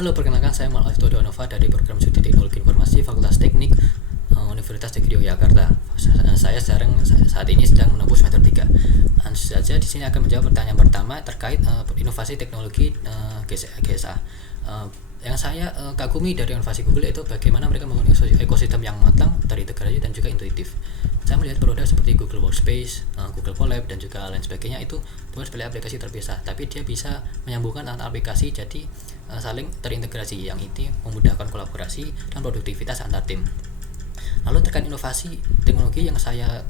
Halo, perkenalkan saya Malafito Nova dari Program Studi Teknologi Informasi Fakultas Teknik Universitas Negeri Yogyakarta. Saya saat ini sedang menempuh semester 3. Langsung saja di sini akan menjawab pertanyaan pertama terkait inovasi teknologi GSA. Yang saya kagumi dari inovasi Google itu bagaimana mereka membangun ekosistem yang matang, terintegrasi dan juga intuitif. Saya melihat produk seperti Google Workspace, Google Colab dan juga lain sebagainya itu bukan sebagai aplikasi terpisah, tapi dia bisa menyambungkan antar aplikasi jadi saling terintegrasi, yang ini memudahkan kolaborasi dan produktivitas antar tim. Lalu terkait inovasi teknologi yang saya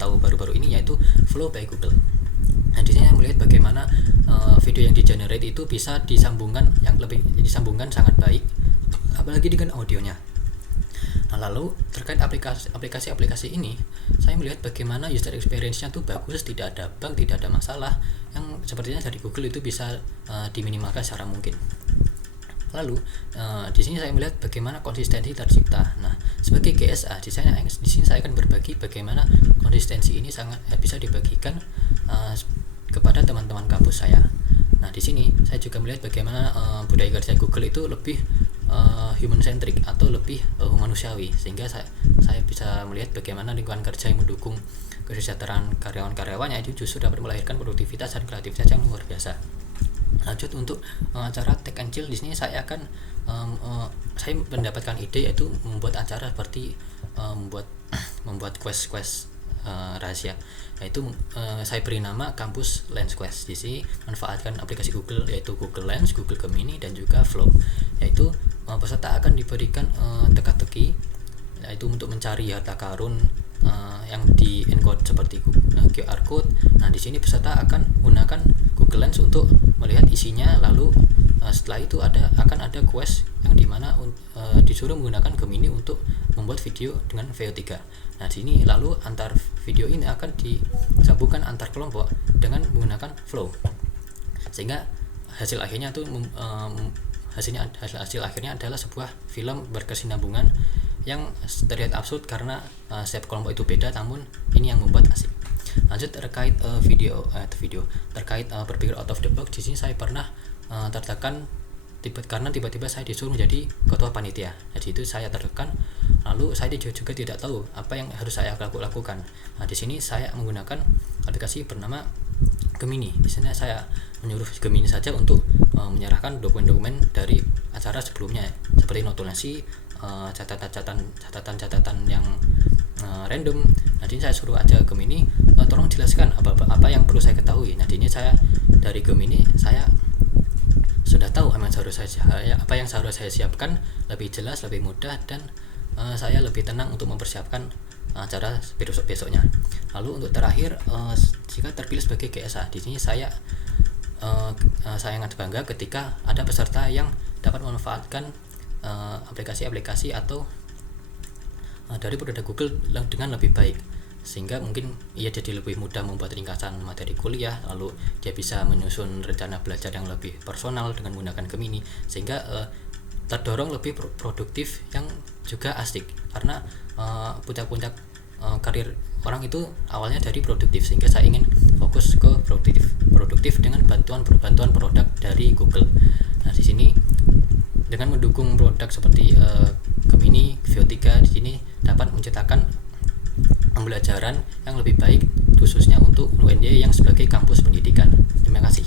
tahu baru-baru ini yaitu Flow by Google. Nah, di sini saya melihat bagaimana video yang di-generate itu bisa disambungkan sangat baik, apalagi dengan audionya. Nah, lalu terkait aplikasi ini, saya melihat bagaimana user experience-nya tuh bagus, tidak ada bug, tidak ada masalah, yang sepertinya dari Google itu bisa diminimalkan secara mungkin. Lalu di sini saya melihat bagaimana konsistensi tercipta. Nah, sebagai GSA di sini saya akan berbagi bagaimana konsistensi ini sangat bisa dibagikan kepada teman-teman kampus saya. Nah, di sini saya juga melihat bagaimana budaya kerja Google itu lebih human centric atau lebih manusiawi, sehingga saya bisa melihat bagaimana lingkungan kerja yang mendukung kesejahteraan karyawan-karyawannya itu justru dapat melahirkan produktivitas dan kreativitas yang luar biasa. Lanjut untuk acara Tech and Chill, di sini saya akan saya mendapatkan ide yaitu membuat acara seperti membuat quest rahasia, yaitu saya beri nama kampus Lens Quest. Di sini manfaatkan aplikasi Google yaitu Google Lens, Google Gemini dan juga Flow, yaitu peserta akan diberikan teka-teki yaitu untuk mencari harta karun yang di encode seperti QR code. Nah, di sini peserta akan menggunakan Google Lens untuk melihat isinya, lalu setelah itu akan ada quest yang dimana disuruh menggunakan Gemini untuk membuat video dengan VO3. Nah, di sini lalu antar video ini akan disambungkan antar kelompok dengan menggunakan Flow, sehingga hasil akhirnya adalah sebuah film berkesinambungan yang terlihat absurd karena setiap kelompok itu beda, namun ini yang membuat asik. Lanjut terkait video terkait berpikir out of the box. Di sini saya pernah tertekan karena tiba-tiba saya disuruh menjadi ketua panitia. Jadi itu saya tertekan, lalu saya juga tidak tahu apa yang harus saya lakukan. Nah, di sini saya menggunakan aplikasi bernama Gemini. Di sini saya menyuruh Gemini saja untuk menyerahkan dokumen-dokumen dari acara sebelumnya seperti notasi, catatan yang random. Nah, ini saya suruh aja Gemini tolong jelaskan apa yang perlu saya ketahui. Nah, ini saya dari Gemini saya sudah tahu apa yang seharusnya saya siapkan, lebih jelas, lebih mudah, dan saya lebih tenang untuk mempersiapkan acara besoknya. Lalu untuk terakhir, jika terpilih sebagai GSA, di sini saya sangat bangga ketika ada peserta yang dapat memanfaatkan aplikasi atau dari produk Google dengan lebih baik, sehingga mungkin ia jadi lebih mudah membuat ringkasan materi kuliah, lalu dia bisa menyusun rencana belajar yang lebih personal dengan menggunakan Gemini, sehingga terdorong lebih produktif yang juga asik, karena puncak-puncak karir orang itu awalnya dari produktif, sehingga saya ingin fokus ke produktif dengan bantuan produk dari Google. Nah, di sini dengan mendukung produk seperti Gemini, VO3, di sini dapat menciptakan pembelajaran yang lebih baik khususnya untuk UNY yang sebagai kampus pendidikan. Terima kasih.